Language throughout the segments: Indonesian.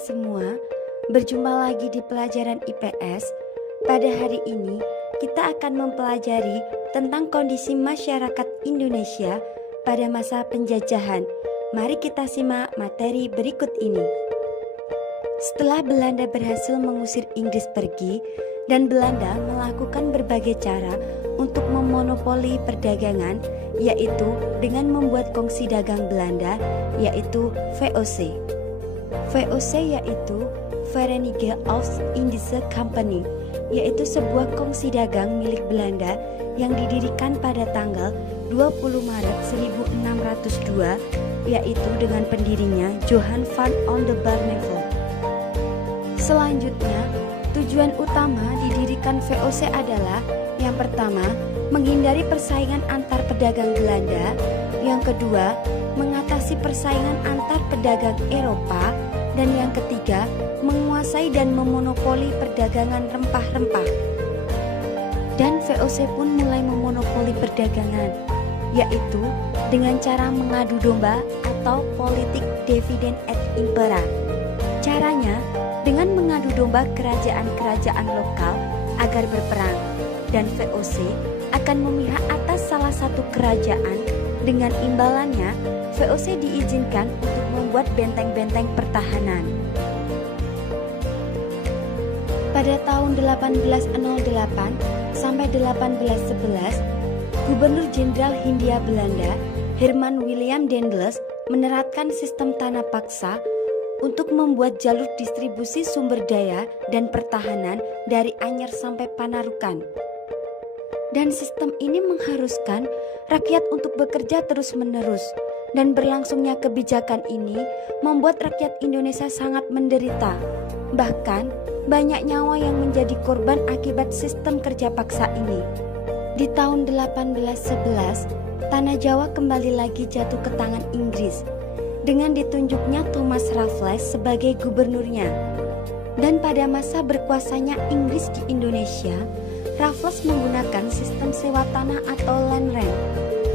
anak-anak semua, berjumpa lagi di pelajaran IPS. Pada hari ini, kita akan mempelajari tentang kondisi masyarakat Indonesia pada masa penjajahan. Mari kita simak materi berikut ini. Setelah Belanda berhasil mengusir Inggris pergi, dan Belanda melakukan berbagai cara untuk memonopoli perdagangan, yaitu dengan membuat kongsi dagang Belanda, yaitu VOC. VOC yaitu Verenigde Oost-Indische Compagnie, yaitu sebuah kongsi dagang milik Belanda yang didirikan pada tanggal 20 Maret 1602, yaitu dengan pendirinya Johan van Oldenbarneveldt. Selanjutnya, tujuan utama didirikan VOC adalah yang pertama, menghindari persaingan antar pedagang Belanda, yang kedua, mengatasi persaingan antar pedagang Eropa, dan yang ketiga, menguasai dan memonopoli perdagangan rempah-rempah. Dan VOC pun mulai memonopoli perdagangan, yaitu dengan cara mengadu domba atau politik divide et impera. Caranya dengan mengadu domba kerajaan-kerajaan lokal agar berperang, dan VOC akan memihak atas salah satu kerajaan. Dengan imbalannya, VOC diizinkan untuk membuat benteng-benteng pertahanan. Pada tahun 1808 sampai 1811, Gubernur Jenderal Hindia Belanda, Herman William Daendels, menerapkan sistem tanah paksa untuk membuat jalur distribusi sumber daya dan pertahanan dari Anyer sampai Panarukan. Dan sistem ini mengharuskan rakyat untuk bekerja terus-menerus, dan berlangsungnya kebijakan ini membuat rakyat Indonesia sangat menderita. Bahkan banyak nyawa yang menjadi korban akibat sistem kerja paksa ini. Di tahun 1811, tanah Jawa kembali lagi jatuh ke tangan Inggris dengan ditunjuknya Thomas Raffles sebagai gubernurnya. Dan pada masa berkuasanya Inggris di Indonesia, Raffles menggunakan sistem sewa tanah atau land rent.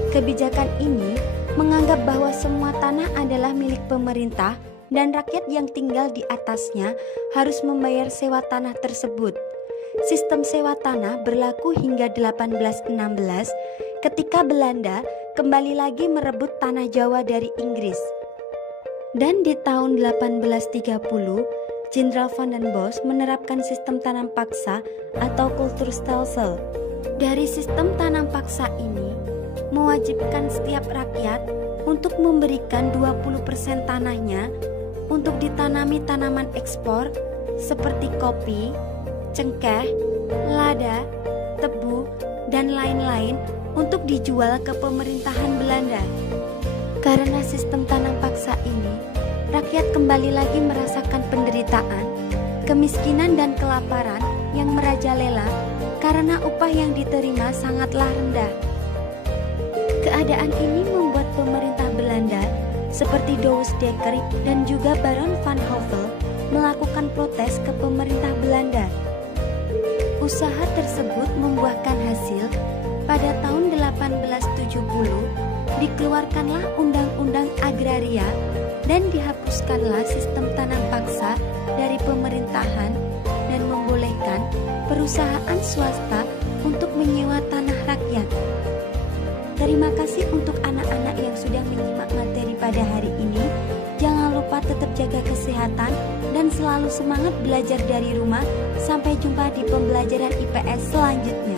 Kebijakan ini menganggap bahwa semua tanah adalah milik pemerintah dan rakyat yang tinggal di atasnya harus membayar sewa tanah tersebut. Sistem sewa tanah berlaku hingga 1816 ketika Belanda kembali lagi merebut tanah Jawa dari Inggris. Dan di tahun 1830, Jenderal Van den Bosch menerapkan sistem tanam paksa atau kulturstelsel. Dari sistem tanam paksa ini, mewajibkan setiap rakyat untuk memberikan 20% tanahnya untuk ditanami tanaman ekspor seperti kopi, cengkeh, lada, tebu, dan lain-lain untuk dijual ke pemerintahan Belanda. Karena sistem tanam paksa ini, rakyat kembali lagi merasakan penderitaan, kemiskinan dan kelaparan yang merajalela karena upah yang diterima sangatlah rendah. Keadaan ini membuat pemerintah Belanda seperti Douwe Dekker dan juga Baron van Hove melakukan protes ke pemerintah Belanda. Usaha tersebut membuahkan hasil. Pada tahun 1870 dikeluarkanlah Undang-Undang Agraria dan dihapuskanlah sistem tanam paksa dari pemerintahan dan membolehkan perusahaan swasta untuk menyewa tanah rakyat. Terima kasih untuk anak-anak yang sudah menyimak materi pada hari ini. Jangan lupa tetap jaga kesehatan dan selalu semangat belajar dari rumah. Sampai jumpa di pembelajaran IPS selanjutnya.